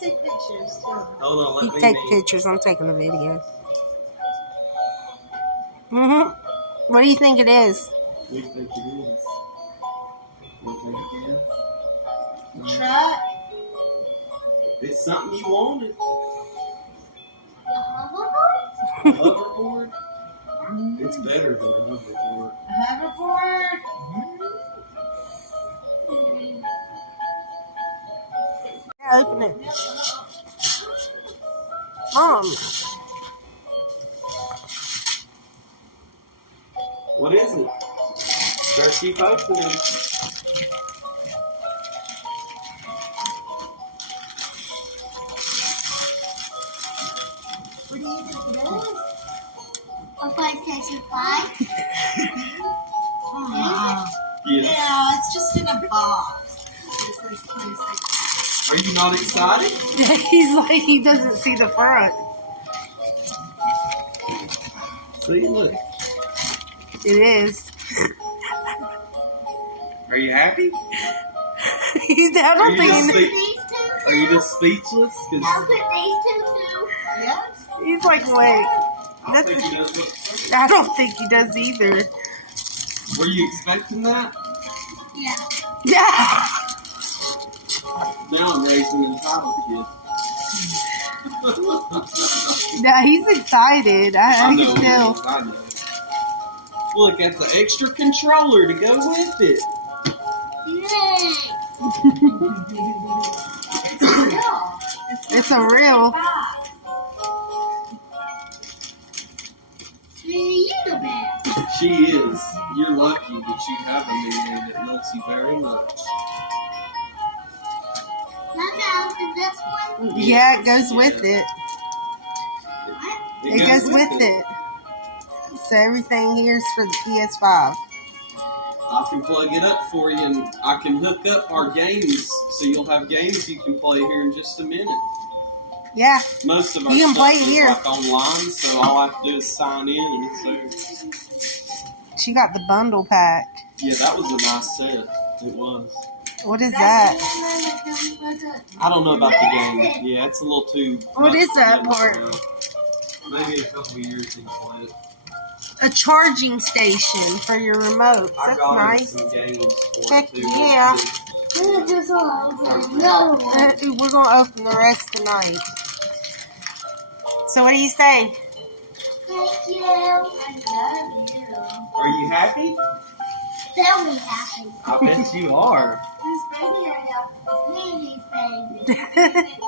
take pictures too. Hold on, You let me take pictures. I'm taking a video. What do you think it is? We think it is. What think it is? No. Truck. It's something you wanted. A Hoverboard? It's better than a hoverboard. hoverboard. Yeah, open it. Mom. What is it? Better keep opening. What do you think it is? A PlayStation 5. Yes. Yeah, it's just in a box. It says 26. Are you not excited? He's like, he doesn't see the front. See, look. It is. Are you happy? I don't think These two Are you just speechless? 'Cause I'll put these two too. Yes. he's like, wait. I think he does look so. I don't think he does either. Were you expecting that? Yeah. Yeah. Now I'm raising an entitled kid. Yeah, he's excited. I know can tell. I know. Look, that's an extra controller to go with it. Yay. It's real. It's a real. Box. You the best. She is. You're lucky that you have a man that loves you very much. Now open this one. Yeah, it goes with it. It goes with it. So everything here is for the PS5. I can plug it up for you, and I can hook up our games, so you'll have games you can play here in just a minute. Yeah. Most of our You can stuff play is here. like online, so all I have to do is sign in, and it's there. She got the bundle pack. Yeah, that was a nice set. It was. What is that? I don't know about the game. Yeah, it's a little too. What much is for that them part? now. Maybe a couple of years and play it. A charging station for your remote. I That's got nice. some games for Heck it too. yeah. We're just all open another one. We're going to open the rest tonight. So what do you say? Thank you. I love you. Are you happy? Very happy. I bet you are. Who's baby right now? Nanny's baby.